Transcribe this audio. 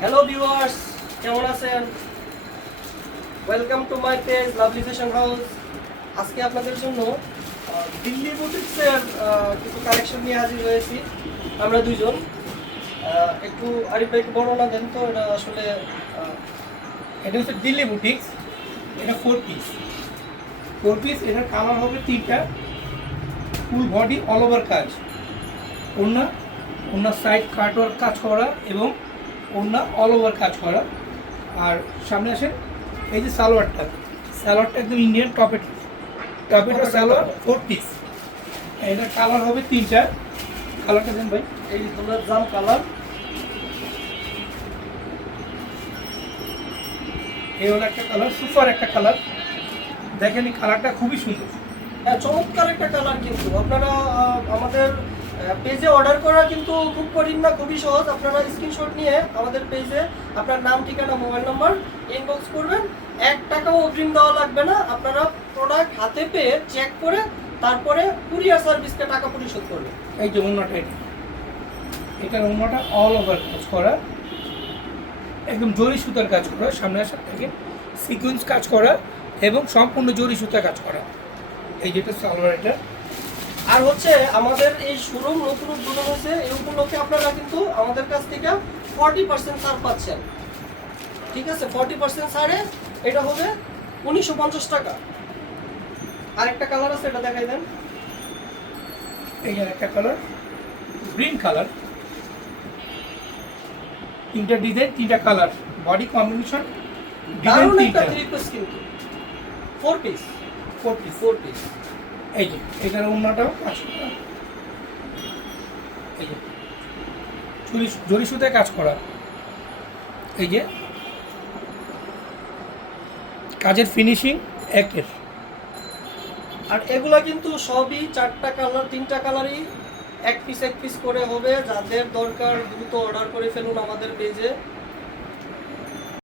Hello viewers, কেমন আছেন? Welcome to my page lovely fashion house. আজকে আপনাদের জন্য দিল্লি বুটিক্সের কিছু কালেকশন নিয়ে হাজির হয়েছি। আমরা দুইজন একটু আরিফ ভাই একটু বর্ণনা দেন তো। এটা আসলে এটা হচ্ছে দিল্লি বুটিক্স। এটা 4 পিস এটার কালার হবে 3টা। ফুল বডি অল ওভার কাজ, ওড়না সাইড কাটওয়ার্ক কাজ করা এবং ওড়না অল ওভার কাজ করা। আর সামনে আসেন, এই যে সালোয়ারটা একদম ইন্ডিয়ান টপেটো সালোয়ার 4 পিস। এটার কালার হবে 3টা। কালারটা দেন ভাই। এই গোলাপ জাম কালার, এই হলো একটা কালার, সুপার একটা কালার। দেখেন এই কালারটা খুবই সুন্দর। হ্যাঁ চমৎকার একটা কালার। কিন্তু আপনারা আমাদের পেজে অর্ডার করা কিন্তু খুব কঠিন না, খুবই সহজ। আপনারা স্ক্রিনশট নিয়ে আমাদের পেজে আপনার নাম, ঠিকানা, মোবাইল নাম্বার ইনবক্স করবেন। 1 টাকাও অগ্রিম দেওয়া লাগবে না। আপনারা প্রোডাক্ট হাতে পেয়ে চেক করে তারপরে কুরিয়ার সার্ভিসকে টাকা পরিশোধ করবেন। এই যে ওড়নাটা, এটার ওড়নাটা অল ওভার কাজ করা, একদম জরি সুতার কাজ করা। সামনে আসার থেকে সিকোয়েন্স কাজ করা এবং সম্পূর্ণ জরি সুতা কাজ করা। এই যেটা সালোয়ার, এটা আর হচ্ছে আমাদের এই শোরুম নতুন উদ্বোধন হয়েছে, এই উপলক্ষে আপনারা কিন্তু আমাদের কাছ থেকে 40% ছাড় পাচ্ছেন। ঠিক আছে, 40% ছাড়ে এটা হবে 1950 টাকা। আরেকটা কালার আছে, এটা দেখাই দেন। এই যে একটা কালার, গ্রিন কালার। 3টা ডিজাইন, 3টা কালার, বডি কম্বিনেশন, ডিজাইন দারুণ একটা 3টা। 3 পিস কিন্তু 4 পিস 4 পিস। 4 পিস। এই যে এটার ওড়নাটাও কাজ করা, এই যে জরি সুতায় কাজ করা। এই যে কাজের ফিনিশিং একের। আর এগুলা কিন্তু সবই 4টা কালার, 3টা কালারই এক পিস করে হবে। যাদের দরকার দ্রুত অর্ডার করে ফেলুন আমাদের পেজে।